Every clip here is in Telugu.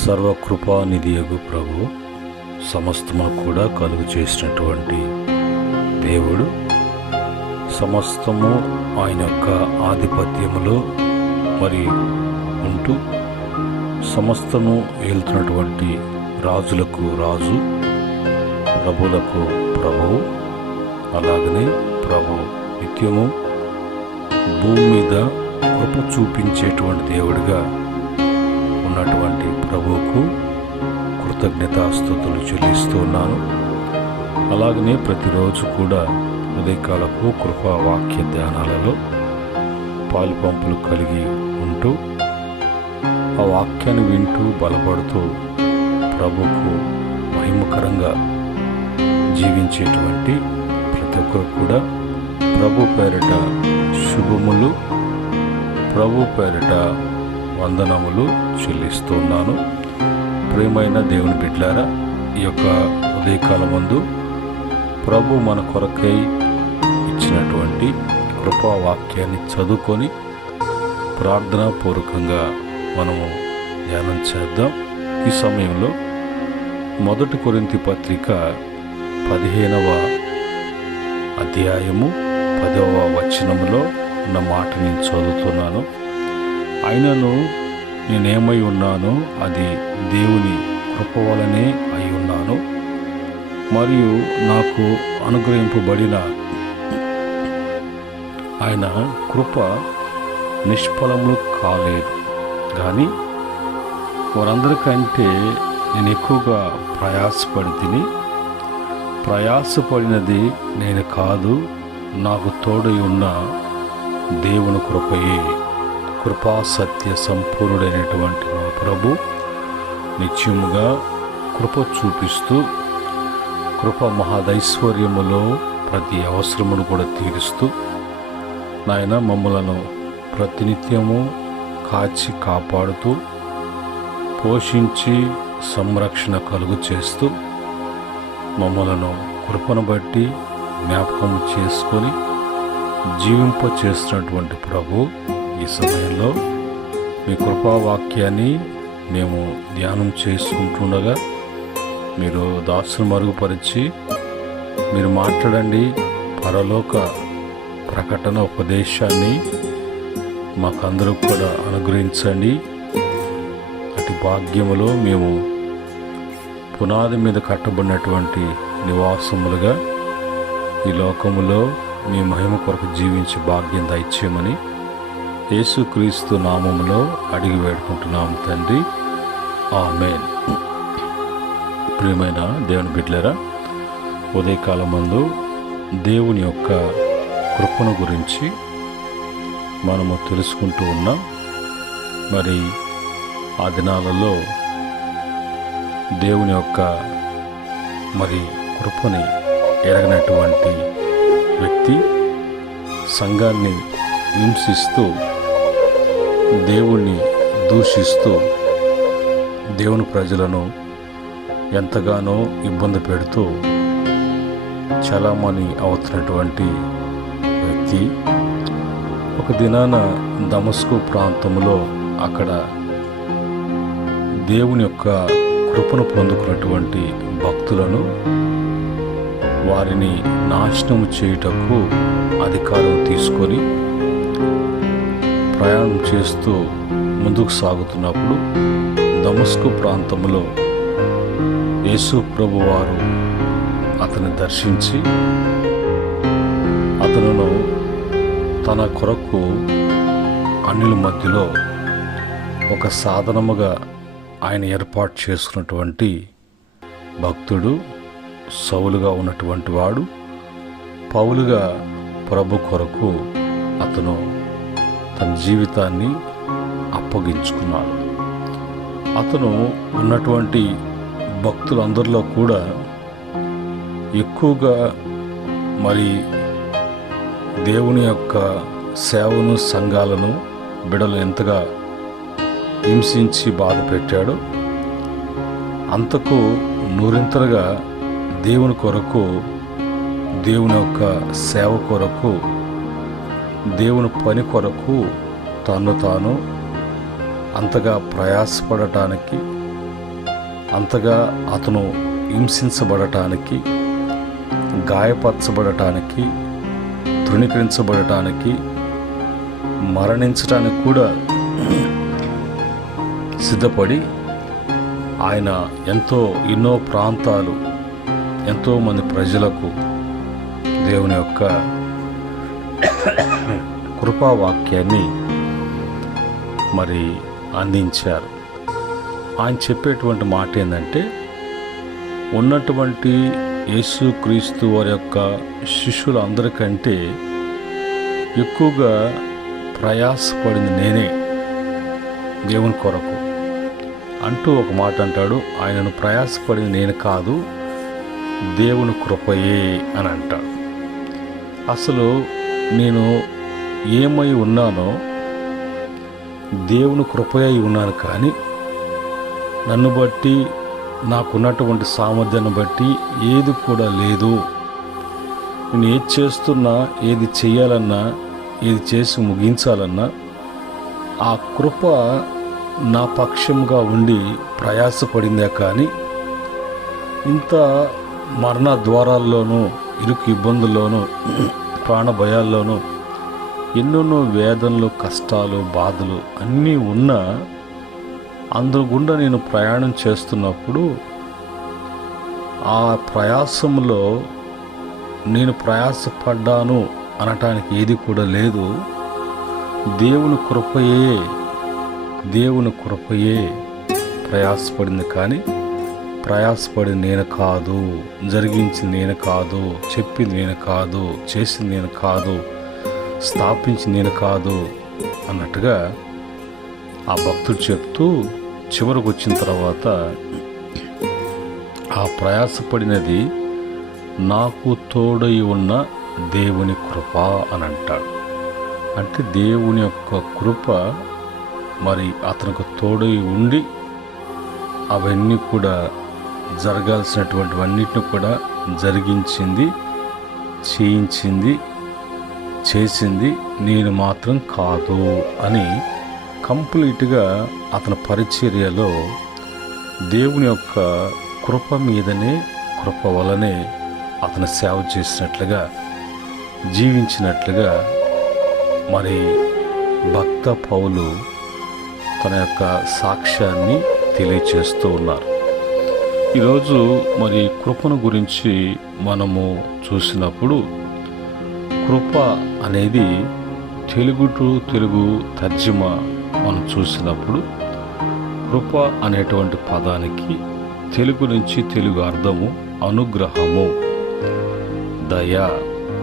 సర్వకృపానిధియగు ప్రభు, సమస్తము కూడా కలుగు చేసినటువంటి దేవుడు, సమస్తము ఆయన యొక్క ఆధిపత్యములో మరి ఉంటూ సమస్తము ఏలుతున్నటువంటి రాజులకు రాజు, ప్రభులకు ప్రభువు, అలాగనే ప్రభు నిత్యము భూమి మీద కృప చూపించేటువంటి దేవుడిగా ఉన్నటువంటి ప్రభువుకు కృతజ్ఞతాస్తుతులు చెల్లిస్తూ ఉన్నాను. అలాగనే ప్రతిరోజు కూడా ఉదయకాలపు కృపా వాక్య ధ్యానాలలో పాలుపంపులు కలిగి ఉంటూ ఆ వాక్యాన్ని వింటూ బలపడుతూ ప్రభువుకు మహిమకరంగా జీవించేటువంటి ప్రతి ఒక్కరు కూడా ప్రభు పేరిట శుభములు, ప్రభు పేరిట వందనములు చెల్లిస్తున్నాను. ప్రియమైన దేవుని బిడ్డలారా, ఈ యొక్క ఉదయకాలమందు ప్రభు మన కొరకై ఇచ్చినటువంటి కృపా వాక్యాన్ని చదువుకొని ప్రార్థనాపూర్వకంగా మనము ధ్యానం చేద్దాం. ఈ సమయంలో 1 కొరింథీ పత్రిక 15వ అధ్యాయము 10వ వచనములో ఉన్న మాట నేను చదువుతున్నాను. అయినను నేనేమై ఉన్నానో అది దేవుని కృప వలనే అయి ఉన్నాను, మరియు నాకు అనుగ్రహింపబడిన ఆయన కృప నిష్ఫలము కాలేదు. కానీ వారందరికంటే నేను ఎక్కువగా ప్రయాసపడినది నేను కాదు, నాకు తోడై ఉన్న దేవుని కృపయే. కృపా సత్య సంపూర్ణుడైనటువంటి మా ప్రభు నిత్యముగా కృప చూపిస్తూ కృప మహాదైశ్వర్యములో ప్రతి అవసరమును కూడా తీరుస్తూ నాయన మమ్మలను ప్రతినిత్యము కాచి కాపాడుతూ పోషించి సంరక్షణ కలుగు చేస్తూ మమ్మలను కృపను బట్టి జ్ఞాపకం చేసుకొని జీవింప చేస్తున్నటువంటి ప్రభు, ఈ సమయంలో మీ కృపావాక్యాన్ని మేము ధ్యానం చేసుకుంటుండగా మీరు దాసును మరుగుపరిచి మీరు మాట్లాడండి. పరలోక ప్రకటన ఉపదేశాన్ని మాకందరూ కూడా అనుగ్రహించండి. అటు భాగ్యములో మేము పునాది మీద కట్టబడినటువంటి నివాసములుగా ఈ లోకములో మీ మహిమ కొరకు జీవించే భాగ్యం దయచేయమని యేసుక్రీస్తు నామములో అడిగి వేడుకుంటున్నాము తండ్రి, ఆమేన్. ప్రియమైన దేవుని బిడ్డలారా, ఉదయకాలమందు దేవుని యొక్క కృపను గురించి మనము తెలుసుకుంటూ ఉన్నాం. మరి ఆ దినాలలో దేవుని యొక్క మరి కృపని ఎరగనటువంటి వ్యక్తి సంఘాన్ని హింసిస్తూ, దేవుణ్ణి దూషిస్తూ, దేవుని ప్రజలను ఎంతగానో ఇబ్బంది పెడుతూ చలామణి అవుతున్నటువంటి వ్యక్తి ఒక దినాన దమస్కు ప్రాంతంలో అక్కడ దేవుని యొక్క కృపను పొందుకున్నటువంటి భక్తులను వారిని నాశనం చేయుటకు అధికారం తీసుకొని ప్రయాణం చేస్తూ ముందుకు సాగుతున్నప్పుడు దమస్కు ప్రాంతంలో యేసు ప్రభు వారు అతన్ని దర్శించి అతను తన కొరకు అన్యుల మధ్యలో ఒక సాధనముగా ఆయన ఏర్పాటు చేసుకున్నటువంటి భక్తుడు, సౌలుగా ఉన్నటువంటి వాడు పౌలుగా ప్రభు కొరకు అతను తన జీవితాన్ని అప్పగించుకున్నాడు. అతను ఉన్నటువంటి భక్తులందరిలో కూడా ఎక్కువగా మరి దేవుని యొక్క సేవను, సంఘాలను, బిడలు ఎంతగా హింసించి బాధ పెట్టాడో అంతకు నూరింతలుగా దేవుని కొరకు, దేవుని యొక్క సేవ కొరకు, దేవుని పని కొరకు తాను అంతగా ప్రయాసపడటానికి అంతగా అతను హింసించబడటానికి, గాయపరచబడటానికి, తృణీకరించబడటానికి, మరణించటానికి కూడా సిద్ధపడి ఆయన ఎన్నో ప్రాంతాలు, ఎంతోమంది ప్రజలకు దేవుని యొక్క కృపావాక్యాన్ని మరి అందించారు. ఆయన చెప్పేటువంటి మాట ఏంటంటే, ఉన్నటువంటి యేసుక్రీస్తు వారి యొక్క శిష్యులందరికంటే ఎక్కువగా ప్రయాసపడింది నేనే దేవుని కొరకు అంటూ ఒక మాట అంటాడు. ఆయనను ప్రయాసపడింది నేను కాదు, దేవుని కృపయే అని అంటాడు. అసలు నేను ఏమై ఉన్నానో దేవుని కృపయై ఉన్నాను, కానీ నన్ను బట్టి, నాకున్నటువంటి సామర్థ్యాన్ని బట్టి ఏది కూడా లేదు. నేను ఏది చేస్తున్నా, ఏది చేయాలన్నా, ఏది చేసి ముగించాలన్నా ఆ కృప నా పక్షంగా ఉండి ప్రయాసపడిందే కానీ ఇంత మరణ ద్వారాల్లోనూ, ఇరుకు ఇబ్బందుల్లోనూ, ప్రాణ భయాల్లోనూ ఎన్నెన్నో వేదనలు, కష్టాలు, బాధలు అన్నీ ఉన్నా అందులో గుండా నేను ప్రయాణం చేస్తున్నప్పుడు ఆ ప్రయాసంలో నేను ప్రయాసపడ్డాను అనటానికి ఏది కూడా లేదు. దేవుని కృపయే ప్రయాసపడింది, కానీ ప్రయాసపడింది నేను కాదు, జరిగించింది నేను కాదు, చెప్పింది నేను కాదు, చేసింది నేను కాదు, స్థాపించింది నేను కాదు అన్నట్టుగా ఆ భక్తుడు చెప్తూ చివరికి వచ్చిన తర్వాత ఆ ప్రయాసపడినది నాకు తోడై ఉన్న దేవుని కృప అని అంటాడు. అంటే దేవుని యొక్క కృప మరి అతనికి తోడై ఉండి అవన్నీ కూడా జరగాల్సినటువంటివన్నిటిని కూడా జరిగించింది, చేయించింది, చేసింది నేను మాత్రం కాదు అని కంప్లీట్గా అతని పరిచర్యలో దేవుని యొక్క కృప మీదనే, కృప వలనే అతను సేవ చేసినట్లుగా, జీవించినట్లుగా మరి భక్త పౌలు తన యొక్క సాక్ష్యాన్ని తెలియచేస్తూ ఉన్నారు. ఈరోజు మరి కృపను గురించి మనము చూసినప్పుడు, కృప అనేది తెలుగు టు తెలుగు తర్జుమా మనం చూసినప్పుడు, కృప అనేటువంటి పదానికి తెలుగు నుంచి తెలుగు అర్థము అనుగ్రహము, దయ,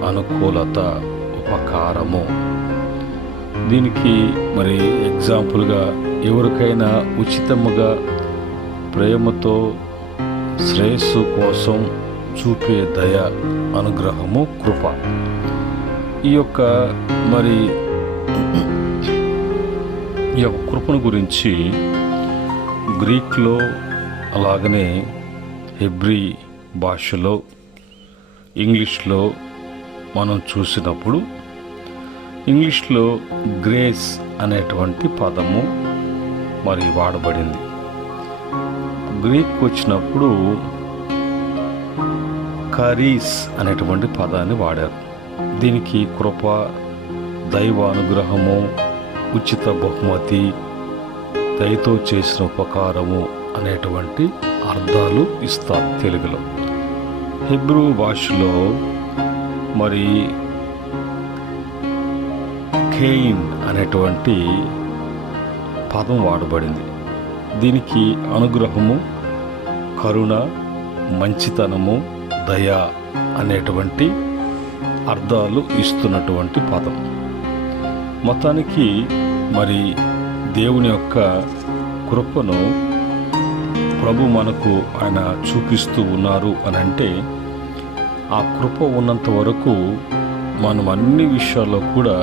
అనుకూలత, ఉపకారము. దీనికి మరి ఎగ్జాంపుల్గా ఎవరికైనా ఉచితముగా ప్రేమతో శ్రేయస్సు కోసం చూపే దయ, అనుగ్రహము, కృప. ఈ యొక్క మరి ఈ యొక్క కృపను గురించి గ్రీక్లో, అలాగనే హెబ్రీ భాషలో, ఇంగ్లీష్లో మనం చూసినప్పుడు, ఇంగ్లీష్లో గ్రేస్ అనేటువంటి పదము మరి వాడబడింది. గ్రీక్ వచ్చినప్పుడు కరీస్ అనేటువంటి పదాన్ని వాడారు. దీనికి కృప, దైవానుగ్రహము, ఉచిత బహుమతి, దయతో చేసిన ఉపకారము అనేటువంటి అర్థాలు ఇస్తారు తెలుగులో. హెబ్రూ భాషలో మరి కేయిన్ అనేటువంటి పదం వాడబడింది. దీనికి అనుగ్రహము, కరుణ, మంచితనము, దయ అనేటువంటి అర్థాలు ఇస్తున్నటువంటి పదం. మొత్తానికి మరి దేవుని యొక్క కృపను ప్రభు మనకు ఆయన చూపిస్తూ ఉన్నారు అని అంటే, ఆ కృప ఉన్నంత వరకు మనం అన్ని విషయాల్లో కూడా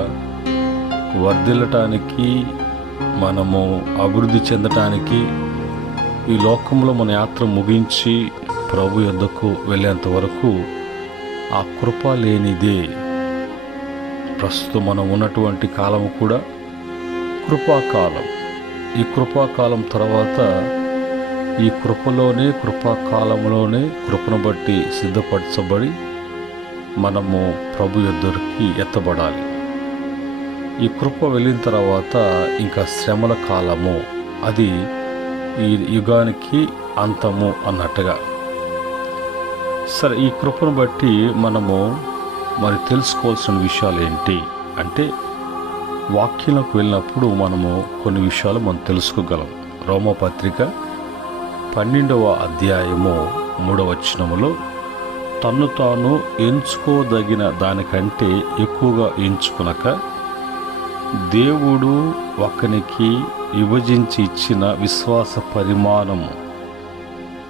వర్ధిల్లటానికి, మనము అభివృద్ధి చెందటానికి, ఈ లోకంలో మన యాత్ర ముగించి ప్రభు యొద్దకు వెళ్ళేంత వరకు ఆ కృప లేనిదే. ప్రస్తుతం మనం ఉన్నటువంటి కాలము కూడా కృపాకాలం. ఈ కృపాకాలం తర్వాత ఈ కృపలోనే, కృపాకాలంలోనే కృపను బట్టి సిద్ధపరచబడి మనము ప్రభు యొద్దకు ఎత్తబడాలి. ఈ కృప వెళ్ళిన తర్వాత ఇంకా శ్రమల కాలము, అది ఈ యుగానికి అంతము అన్నట్టుగా. సరే, ఈ కృపను బట్టి మనము మరి తెలుసుకోవాల్సిన విషయాలు ఏంటి అంటే, వాక్యంలోకి వెళ్ళినప్పుడు మనము కొన్ని విషయాలు మనం తెలుసుకోగలం. రోమపత్రిక 12వ అధ్యాయము 3వ వచనములో, తన్ను తాను ఎంచుకోదగిన దానికంటే ఎక్కువగా ఎంచుకునక దేవుడు ఒకనికి విభజించి ఇచ్చిన విశ్వాస పరిమాణము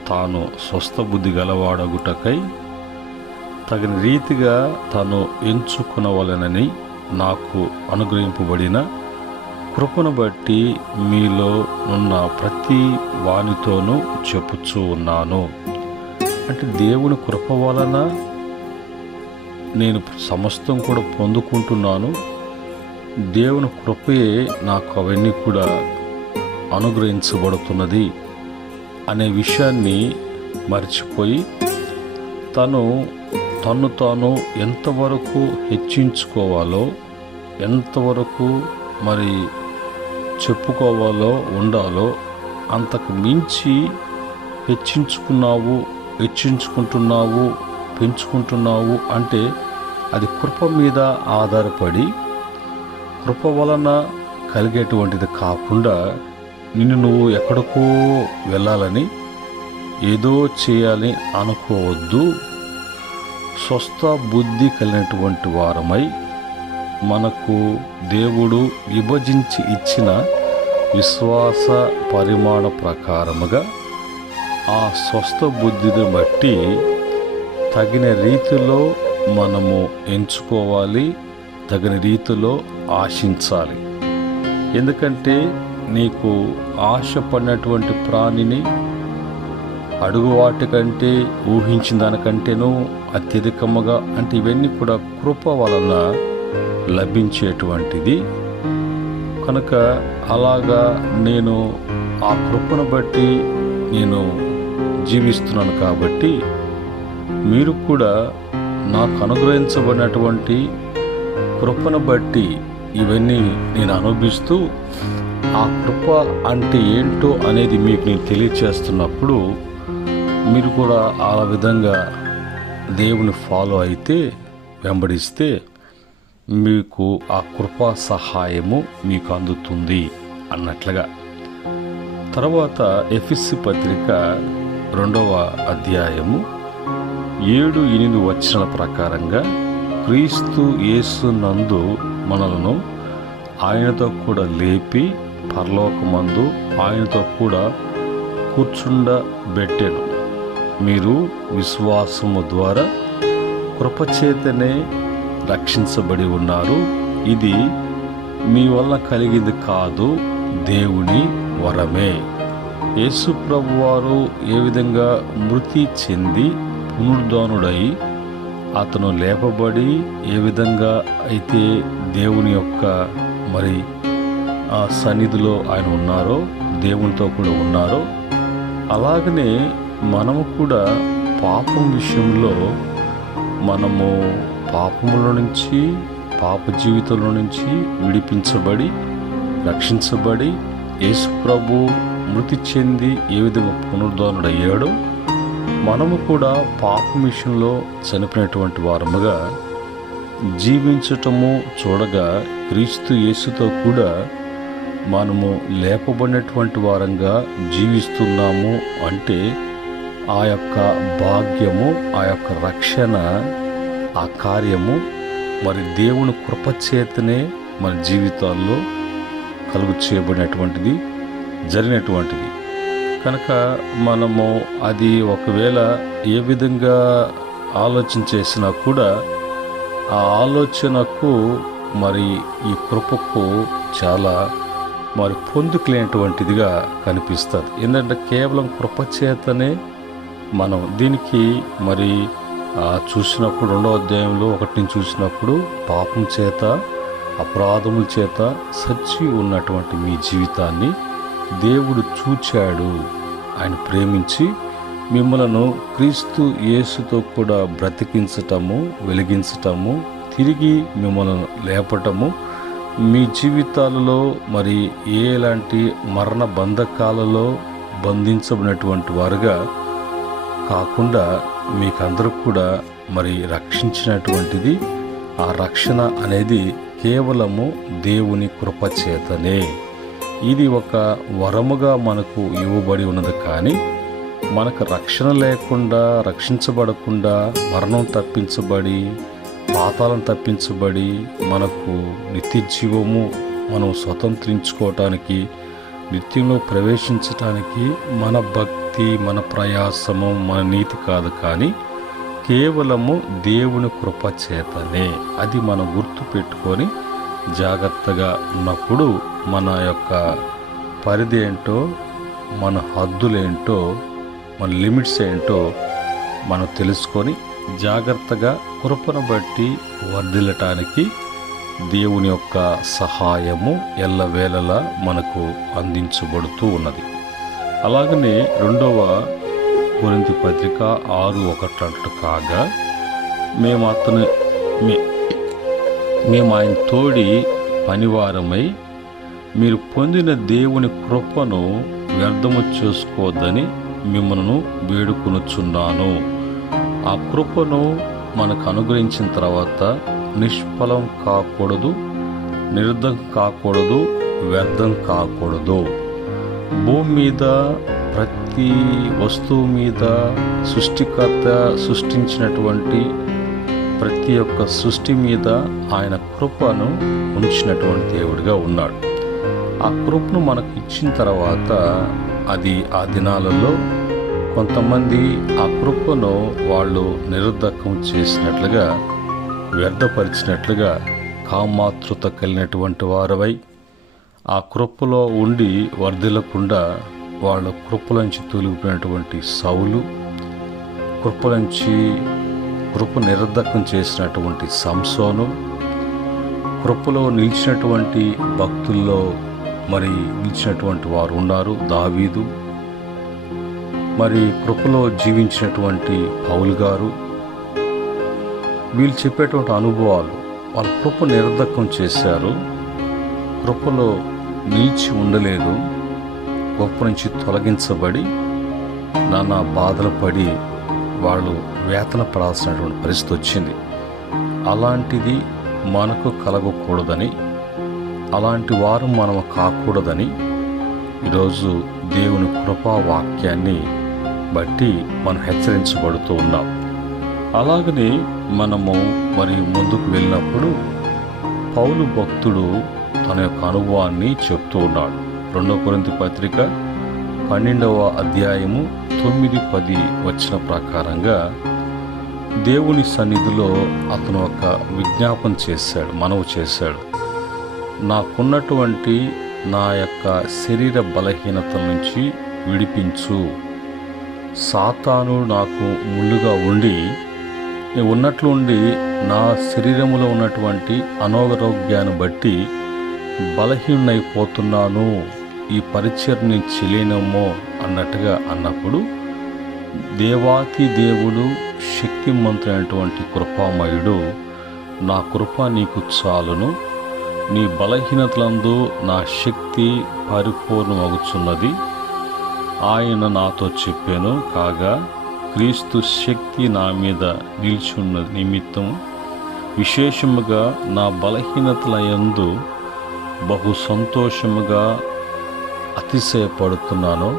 తాను స్వస్థ బుద్ధి గలవాడగుటకై తగిన రీతిగా తాను ఎంచుకునవలెనని నాకు అనుగ్రహింపబడిన కృపను బట్టి మీలో ఉన్న ప్రతి వానితోనూ చెప్పుచూ ఉన్నాను. అంటే దేవుని కృప వలన నేను సమస్తం కూడా పొందుకుంటున్నాను. దేవుని కృపయే నాకు అవన్నీ కూడా అనుగ్రహించబడుతున్నది అనే విషయాన్ని మర్చిపోయి తన్ను తాను ఎంతవరకు హెచ్చించుకోవాలో, ఎంతవరకు మరి చెప్పుకోవాలో, ఉండాలో అంతకు మించి హెచ్చించుకుంటున్నావు, పెంచుకుంటున్నావు అంటే అది కృప మీద ఆధారపడి, కృప వలన కలిగేటువంటిది కాకుండా నిన్ను నువ్వు ఎక్కడికో వెళ్ళాలని, ఏదో చేయాలని అనుకోవద్దు. స్వస్థ బుద్ధి కలిగినటువంటి వారమై మనకు దేవుడు విభజించి ఇచ్చిన విశ్వాస పరిమాణ ప్రకారముగా ఆ స్వస్థ బుద్ధిని బట్టి తగిన రీతిలో మనము ఎంచుకోవాలి, తగిన రీతిలో ఆశించాలి. ఎందుకంటే నీకు ఆశపడినటువంటి ప్రాణిని అడుగు వాటికంటే, ఊహించిన దానికంటేనూ అత్యధికముగా, అంటే ఇవన్నీ కూడా కృప వలన లభించేటువంటిది. కనుక అలాగా నేను ఆ కృపను బట్టి నేను జీవిస్తున్నాను. కాబట్టి మీరు కూడా నాకు అనుగ్రహించబడినటువంటి కృపను బట్టి ఇవన్నీ నేను అనుభవిస్తూ, ఆ కృప అంటే ఏంటో అనేది మీకు నేను తెలియచేస్తున్నప్పుడు మీరు కూడా ఆ విధంగా దేవుని ఫాలో అయితే, వెంబడిస్తే మీకు ఆ కృపా సహాయము మీకు అందుతుంది అన్నట్లుగా. తర్వాత ఎఫెసీ పత్రిక 2వ అధ్యాయము 7-8 వచనాల ప్రకారంగా, క్రీస్తు యేసు నందు మనలను ఆయనతో కూడా లేపి పరలోకమందు ఆయనతో కూడా కూర్చుండబెట్టెను. మీరు విశ్వాసము ద్వారా కృపచేతనే రక్షించబడి ఉన్నారు. ఇది మీ వల్ల కలిగింది కాదు, దేవుని వరమే. యేసు ప్రభువారు ఏ విధంగా మృతి చెంది పునరుద్ధానుడై అతను లేపబడి ఏ విధంగా అయితే దేవుని యొక్క మరి ఆ సన్నిధిలో ఆయన ఉన్నారో, దేవునితో కూడా ఉన్నారో, అలాగనే మనము కూడా పాపం విషయంలో మనము పాపముల నుంచి, పాప జీవితంలో నుంచి విడిపించబడి, రక్షించబడి, యేసు ప్రభు మృతి చెంది ఏ విధంగా పునరుద్ధానుడయ్యాడో మనము కూడా పాపం విషయంలో చనిపోయినటువంటి వారముగా జీవించటము చూడగా, క్రీస్తు యేసుతో కూడా మనము లేపబడినటువంటి వారంగా జీవిస్తున్నాము. అంటే ఆ యొక్క భాగ్యము, ఆ యొక్క రక్షణ, ఆ కార్యము మరి దేవుని కృపచేతనే మన జీవితాల్లో కలుగు చేయబడినటువంటిది, జరిగినటువంటిది. కనుక మనము అది ఒకవేళ ఏ విధంగా ఆలోచన చేసినా కూడా ఆ ఆలోచనకు మరి ఈ కృపకు చాలా మరి పొందుకులేనటువంటిదిగా కనిపిస్తుంది. ఎందుకంటే కేవలం కృపచేతనే మనం దీనికి మరి చూసినప్పుడు 2వ అధ్యాయంలో 1 చూసినప్పుడు, పాపం చేత, అపరాధముల చేత సచ్చి ఉన్నటువంటి మీ జీవితాన్ని దేవుడు చూచాడు. ఆయన ప్రేమించి మిమ్మలను క్రీస్తు యేసుతో కూడా బ్రతికించటము, వెలిగించటము, తిరిగి మిమ్మల్ని లేపటము, మీ జీవితాలలో మరి ఎలాంటి మరణ బంధకాలలో బంధించబడినటువంటి వారుగా కాకుండా మీకందరూ కూడా మరి రక్షించినటువంటిది. ఆ రక్షణ అనేది కేవలము దేవుని కృప చేతనే. ఇది ఒక వరముగా మనకు ఇవ్వబడి ఉన్నది. కానీ మనకు రక్షణ లేకుండా, రక్షించబడకుండా, మరణం తప్పించబడి, పాతాళం తప్పించబడి, మనకు నిత్య జీవము మనం స్వతంత్రించుకోవటానికి, నిత్యంలో ప్రవేశించటానికి మన భక్తి, మన ప్రయాసము, మన నీతి కాదు, కానీ కేవలము దేవుని కృప చేతనే. అది మనం గుర్తు పెట్టుకొని జాగ్రత్తగా ఉన్నప్పుడు మన యొక్క పరిధి ఏంటో, మన హద్దులేంటో, మన లిమిట్స్ ఏంటో మనం తెలుసుకొని జాగ్రత్తగా కృపను బట్టి వర్ధిల్లటానికి దేవుని యొక్క సహాయము ఎల్లవేళలా మనకు అందించబడుతూ ఉన్నది. అలాగనే 2వ కొరింథీ పత్రిక 6:1 కాగా మేము ఆయన తోడి పనివారమై మీరు పొందిన దేవుని కృపను వ్యర్థము చేసుకోవద్దని మిమ్మల్ని వేడుకొనుచున్నాను. ఆ కృపను మనకు అనుగ్రహించిన తర్వాత నిష్ఫలం కాకూడదు, నిర్ధం కాకూడదు, వ్యర్థం కాకూడదు. భూమి మీద ప్రతి వస్తువు మీద సృష్టికర్త సృష్టించినటువంటి ప్రతి ఒక్క సృష్టి మీద ఆయన కృపను ఉంచినటువంటి దేవుడిగా ఉన్నాడు. ఆ కృపను మనకు ఇచ్చిన తర్వాత అది ఆ దినాలలో కొంతమంది ఆ కృపను వాళ్ళు నిరర్ధకం చేసినట్లుగా, వ్యర్థపరిచినట్లుగా, కామాతృత కలిగినటువంటి వారవై ఆ కృపలో ఉండి వర్ధిల్లకుండా వాళ్ళ కృపలోంచి తొలగిపోయినటువంటి సౌలు, కృప నిరర్ధకం చేసినటువంటి సంసోను, కృపలో నిలిచినటువంటి భక్తుల్లో మరి నిలిచినటువంటి వారు ఉన్నారు. దావీదు, మరి కృపలో జీవించినటువంటి పౌలు గారు, వీళ్ళు చెప్పేటువంటి అనుభవాలు, వాళ్ళ కృప నిరర్ధకం చేశారు, కృపలో నిలిచి ఉండలేదు, కృప నుంచి తొలగించబడి నానా బాధలు పడి వాళ్ళు వేతన పడాల్సినటువంటి పరిస్థితి వచ్చింది. అలాంటిది మనకు కలగకూడదని, అలాంటి వారు మనం కాకూడదని ఈరోజు దేవుని కృపా వాక్యాన్ని బట్టి మనం హెచ్చరించబడుతూ ఉన్నాం. అలాగనే మనము మరి ముందుకు వెళ్ళినప్పుడు పౌలు భక్తుడు తన యొక్క అనుభవాన్ని చెప్తూ ఉన్నాడు. 2వ కొరింథీ పత్రిక 12వ అధ్యాయము 9-10 ప్రకారంగా దేవుని సన్నిధిలో అతను ఒక విజ్ఞాపన చేశాడు, మనవి చేశాడు. నాకున్నటువంటి నా యొక్క శరీర బలహీనతల నుంచి విడిపించు. సాతాను నాకు ముళ్ళుగా ఉండి ఉన్నట్లుండి నా శరీరములో ఉన్నటువంటి అనారోగ్యాన్ని బట్టి బలహీనైపోతున్నాను, ఈ పరిచర్ని చెలేనమ్మో అన్నట్టుగా అన్నప్పుడు దేవాతి దేవుడు, శక్తిమంతుడైనటువంటి కృపామయుడు, నా కృప నీకు చాలును, నీ బలహీనతలందు నా శక్తి పరిపూర్ణమగుచున్నది ఆయన నాతో చెప్పాను. కాగా క్రీస్తు శక్తి నా మీద నిలిచున్న నిమిత్తం విశేషముగా నా బలహీనతల యందు బహు సంతోషముగా అతిశయపడుతున్నాను.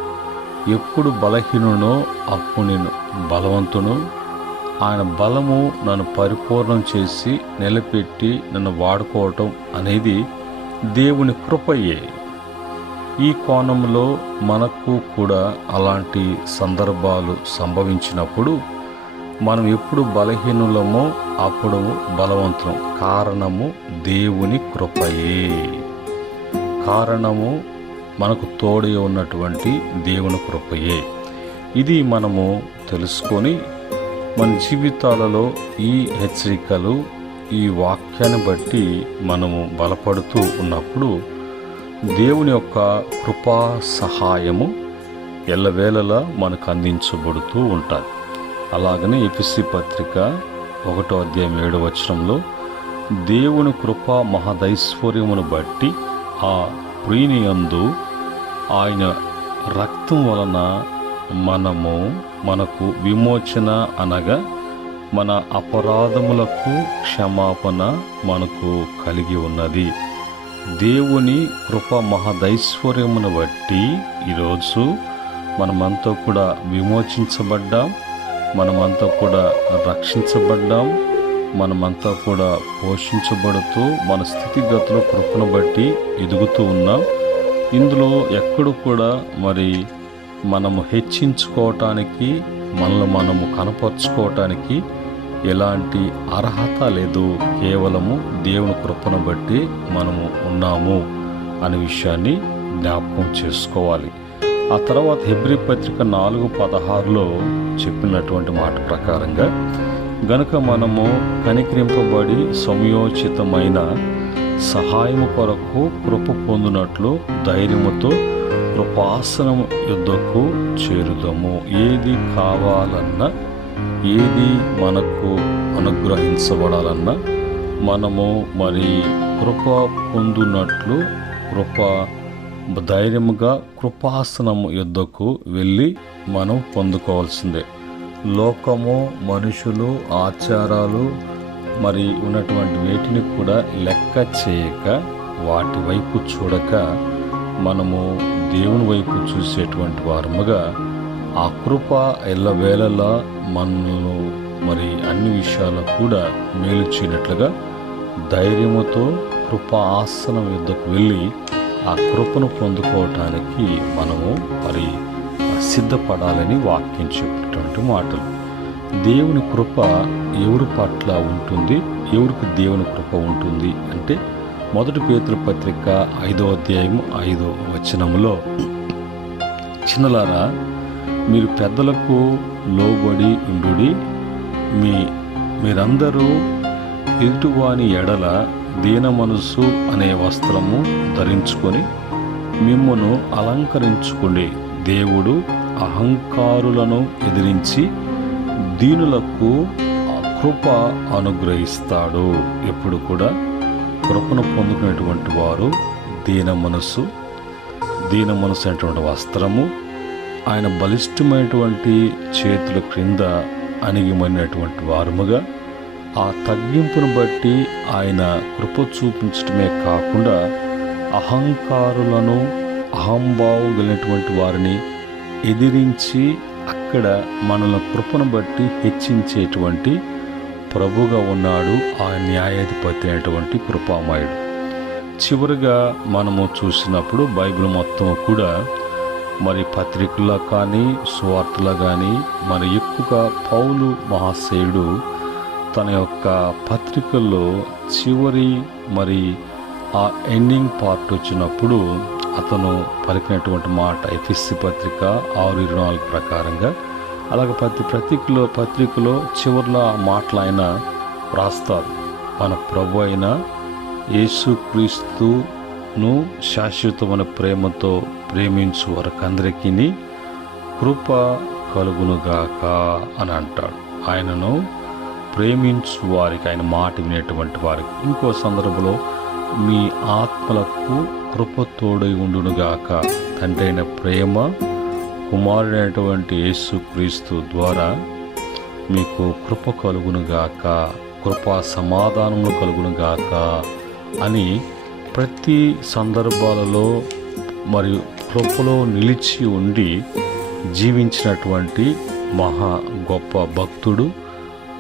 ఎప్పుడు బలహీనునో అప్పుడు నేను బలవంతును. ఆయన బలము నన్ను పరిపూర్ణం చేసి నిలబెట్టి నన్ను వాడుకోవటం అనేది దేవుని కృపయే. ఈ కోణంలో మనకు కూడా అలాంటి సందర్భాలు సంభవించినప్పుడు మనం ఎప్పుడు బలహీనులమో అప్పుడు బలవంతులం. కారణము దేవుని కృపయే. కారణము మనకు తోడే ఉన్నటువంటి దేవుని కృపయే. ఇది మనము తెలుసుకొని మన జీవితాలలో ఈ హెచ్చరికలు, ఈ వాక్యాన్ని బట్టి మనము బలపడుతూ ఉన్నప్పుడు దేవుని యొక్క కృపా సహాయము ఎల్లవేళలా మనకు అందించబడుతూ ఉంటాయి. అలాగనే ఎఫెసీ పత్రిక 1:7 దేవుని కృప మహదైశ్వర్యమును బట్టి ఆ ప్రియుని యందు ఆయన రక్తం వలన మనకు విమోచన అనగా మన అపరాధములకు క్షమాపణ మనకు కలిగి ఉన్నది. దేవుని కృప మహదైశ్వర్యమును బట్టి ఈరోజు మనమంతా కూడా విమోచించబడ్డాం, మనమంతా కూడా రక్షించబడ్డాం, మనమంతా కూడా పోషించబడుతూ మన స్థితిగతులు కృపను బట్టి ఎదుగుతూ ఉన్నాం. ఇందులో ఎక్కడ కూడా మనము హెచ్చించుకోవటానికి, మనల్ని మనము కనపరుచుకోవటానికి ఎలాంటి అర్హత లేదు. కేవలము దేవుని కృపను బట్టి మనము ఉన్నాము అనే విషయాన్ని జ్ఞాపకం చేసుకోవాలి. ఆ తర్వాత హెబ్రీ పత్రిక 4:16 చెప్పినటువంటి మాట ప్రకారంగా గనుక మనము కనికరింపబడి సమయోచితమైన సహాయము కొరకు కృప పొందినట్లు ధైర్యముతో కృపాసనం యుద్ధకు చేరుదాము. ఏది కావాలన్నా, ఏది మనకు అనుగ్రహించబడాలన్నా మనము కృప పొందునట్లు ధైర్యముగా కృపాసనము యుద్ధకు వెళ్ళి మనం పొందుకోవాల్సిందే. లోకము, మనుషులు, ఆచారాలు ఉన్నటువంటి వేటిని కూడా లెక్క చేయక, వాటి వైపు చూడక మనము దేవుని వైపు చూసేటువంటి వారముగా ఆ కృప ఎల్లవేళలా మనల్ని అన్ని విషయాలు కూడా మేలు చేయనట్లుగా ధైర్యముతో కృపా ఆసనం యుద్ధకు వెళ్ళి ఆ కృపను పొందుకోవటానికి మనము సిద్ధపడాలని వాక్యం చెప్పేటువంటి మాటలు. దేవుని కృప ఎవరి పట్ల ఉంటుంది, ఎవరికి దేవుని కృప ఉంటుంది అంటే 1 పేతురు పత్రిక 5:5 చిన్నలారా, మీరు పెద్దలకు లోబడి ఉండుడి, మీరందరూ ఎదుటివాని ఎడల దీన మనస్సు అనే వస్త్రము ధరించుకొని మిమ్మును అలంకరించుకోండి. దేవుడు అహంకారులను ఎదిరించి దీనులకు కృప అనుగ్రహిస్తాడు. ఎప్పుడు కూడా కృపను పొందుకునేటువంటి వారు దీన మనసు అనేటువంటి వస్త్రము, ఆయన బలిష్టమైనటువంటి చేతుల క్రింద అణిగిమన్నటువంటి వారముగా ఆ తగ్గింపును బట్టి ఆయన కృప చూపించడమే కాకుండా అహంభావం కలిగినటువంటి వారిని ఎదిరించి అక్కడ మనల్ని కృపను బట్టి హెచ్చించేటువంటి ప్రభుగా ఉన్నాడు ఆ న్యాయాధిపతి అయినటువంటి కృపామయుడు. చివరిగా మనము చూసినప్పుడు బైబిల్ మొత్తం కూడా పత్రికల్లో కానీ సువార్తలో కానీ ఎక్కువగా పౌలు మహాశయుడు తన యొక్క పత్రికల్లో చివరి ఆ ఎండింగ్ పార్ట్ వచ్చినప్పుడు అతను పలికినటువంటి మాట ఎఫెసీ పత్రిక 6:24 ప్రకారంగా, అలాగే ప్రతి పత్రికలో చివరిలో ఆ మాటలు ఆయన రాస్తారు. మన ప్రభు అయిన యేసుక్రీస్తును శాశ్వతమైన ప్రేమతో ప్రేమించు వారికందరికీ కృప కలుగునుగాక అని అంటాడు. ఆయనను ప్రేమించు వారికి, ఆయన మాట వినేటువంటి వారికి. ఇంకో సందర్భంలో మీ ఆత్మలకు కృప తోడై ఉండునుగాక, తండ్రి అయిన ప్రేమ, కుమారుడైనటువంటి యేసుక్రీస్తు ద్వారా మీకు కృప కలుగునుగాక, కృపా సమాధానము కలుగునుగాక అని ప్రతి సందర్భాలలో కృపలో నిలిచి ఉండి జీవించినటువంటి మహా గొప్ప భక్తుడు,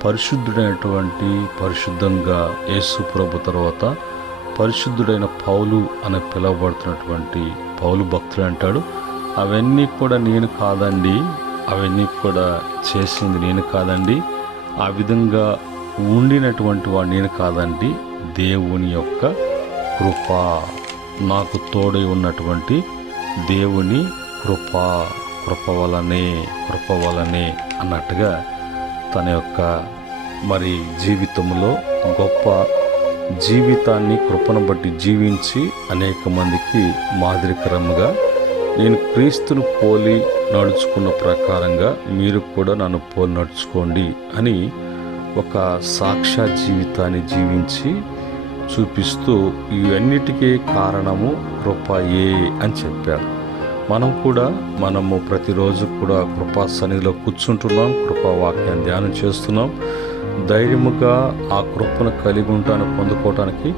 పరిశుద్ధంగా యేసు ప్రభు తర్వాత పరిశుద్ధుడైన పౌలు అని పిలువబడుతున్నటువంటి పౌలు భక్తుడు అంటాడు, అవన్నీ కూడా నేను కాదండి, అవన్నీ కూడా చేసింది నేను కాదండి, ఆ విధంగా ఉండినటువంటి వాడు నేను కాదండి, దేవుని యొక్క కృప, నాకు తోడై ఉన్నటువంటి దేవుని కృప వలనే అన్నట్టుగా తన యొక్క జీవితంలో గొప్ప జీవితాన్ని కృపను బట్టి జీవించి అనేక మందికి మాదిరికరముగా నేను క్రీస్తును పోలి నడుచుకున్న ప్రకారంగా మీరు కూడా నన్ను పోలి నడుచుకోండి అని ఒక సాక్ష్య జీవితాన్ని జీవించి చూపిస్తూ ఇవన్నిటికీ కారణము కృపయే అని చెప్పారు. మనము ప్రతిరోజు కూడా కృపా సన్నిధిలో కూర్చుంటున్నాం, కృపా వాక్యాన్ని ధ్యానం చేస్తున్నాం. ధైర్యముగా ఆ కృపను కలిగి ఉంటాను పొందుకోవటానికి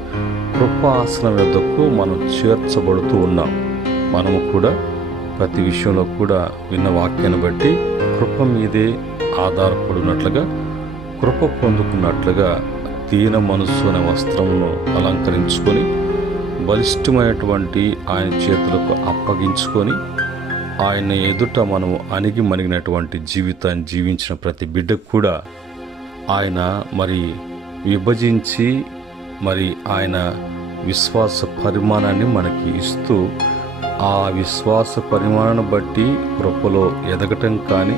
కృపా ఆసనం వద్దకు మనం చేర్చబడుతూ ఉన్నాం. మనము కూడా ప్రతి విషయంలో కూడా విన్న వాక్యాన్ని బట్టి కృప మీదే ఆధారపడినట్లుగా, కృప పొందుకున్నట్లుగా దీన మనస్సు అనే వస్త్రమును అలంకరించుకొని బలిష్టమైనటువంటి ఆయన చేతులకు అప్పగించుకొని ఆయన ఎదుట మనము అణిగి మణిగినటువంటి జీవితాన్ని జీవించిన ప్రతి బిడ్డకు కూడా ఆయన విభజించి ఆయన విశ్వాస పరిమాణాన్ని మనకి ఇస్తూ, ఆ విశ్వాస పరిమాణాన్ని బట్టి కృపలో ఎదగటం కానీ,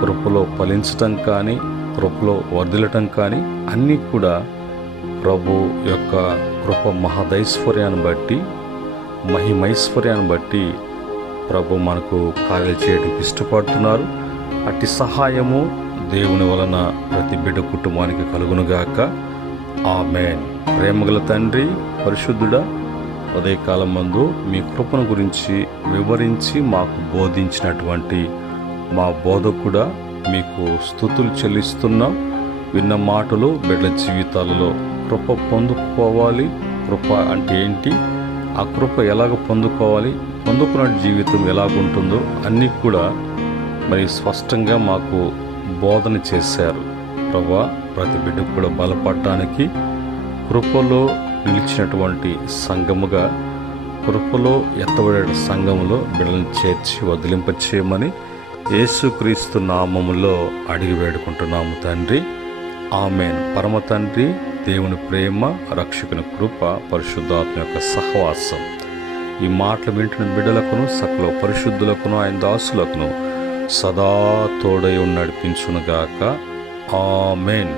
కృపలో ఫలించటం కానీ, కృపలో వర్ధిల్లటం కానీ అన్నీ కూడా ప్రభు యొక్క కృప మహదైశ్వర్యాన్ని బట్టి, మహిమైశ్వర్యాన్ని బట్టి ప్రభు మనకు కార్యాలు చేయడానికి ఇష్టపడుతున్నారు. అట్టి సహాయము దేవుని వలన ప్రతి బిడ్డ కుటుంబానికి కలుగునుగాక. ఆమేన్. ప్రేమగల తండ్రి, పరిశుద్ధుడా, ఉదయకాలం మందు మీ కృపను గురించి వివరించి మాకు బోధించినటువంటి మా బోధకుడా మీకు స్తుతులు చెల్లిస్తున్నాం. విన్న మాటలు బిడ్డల జీవితాలలో కృప పొందుకోవాలి. కృప అంటే ఏంటి, ఆ కృప ఎలాగ పొందుకోవాలి, పొందుకున్న జీవితం ఎలాగుంటుందో అన్నీ కూడా స్పష్టంగా మాకు బోధన చేశారు. ప్రభువా, ప్రతి బిడ్డకు కూడా బలపడటానికి కృపలో నిలిచినటువంటి సంఘముగా, కృపలో ఎత్తబడే సంఘములో బిడ్డలను చేర్చి వదిలింపచేయమని యేసుక్రీస్తు నామములో అడిగి వేడుకుంటున్నాము తండ్రి. ఆమేన్. పరమ తండ్రి దేవుని ప్రేమ, రక్షకుని కృప, పరిశుద్ధాత్మ యొక్క సహవాసం ఈ మాటలు వింటున్న బిడ్డలకును సకల పరిశుద్ధులకును ఆయన దాసులకును సదా తోడై నడిపించునుగాక. ఆమేన్.